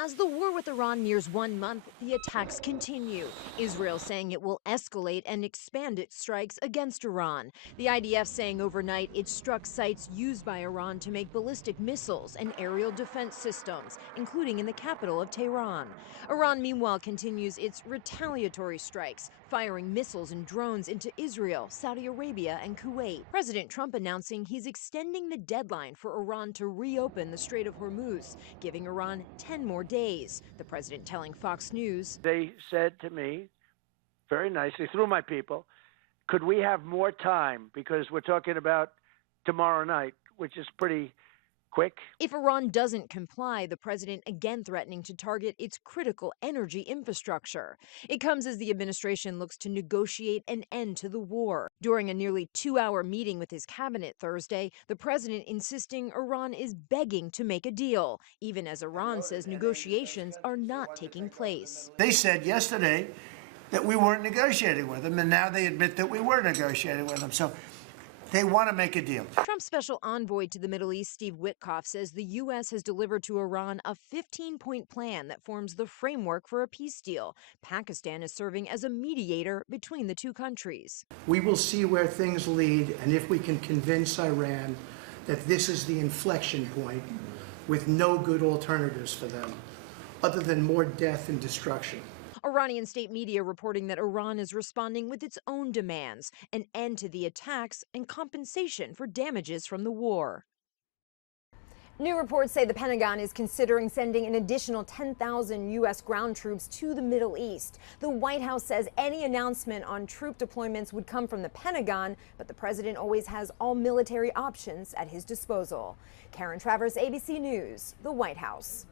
As the war with Iran nears 1 month, the attacks continue. Israel saying it will escalate and expand its strikes against Iran. The IDF saying overnight it struck sites used by Iran to make ballistic missiles and aerial defense systems, including in the capital of Tehran. Iran, meanwhile, continues its retaliatory strikes, firing missiles and drones into Israel, Saudi Arabia, and Kuwait. President Trump announcing he's extending the deadline for Iran to reopen the Strait of Hormuz, giving Iran 10 more days. The president telling Fox News, They said to me very nicely through my people, could we have more time? Because we're talking about tomorrow night, which is pretty quick. if Iran doesn't comply, the president again threatening to target its critical energy infrastructure. It comes as the administration looks to negotiate an end to the war. During a nearly 2-hour meeting with his cabinet Thursday, the president insisting Iran is begging to make a deal, even as Iran says negotiations are not taking place. They said yesterday that we weren't negotiating with them, and now they admit that we were negotiating with them. So they want to make a deal. Trump's special envoy to the Middle East, Steve Witkoff, says the U.S. has delivered to Iran a 15-point plan that forms the framework for a peace deal. Pakistan is serving as a mediator between the two countries. We will see where things lead, and if we can convince Iran that this is the inflection point with no good alternatives for them, other than more death and destruction. Iranian state media reporting that Iran is responding with its own demands, an end to the attacks and compensation for damages from the war. New reports say the Pentagon is considering sending an additional 10,000 U.S. ground troops to the Middle East. The White House says any announcement on troop deployments would come from the Pentagon, but the president always has all military options at his disposal. Karen Travers, ABC News, the White House.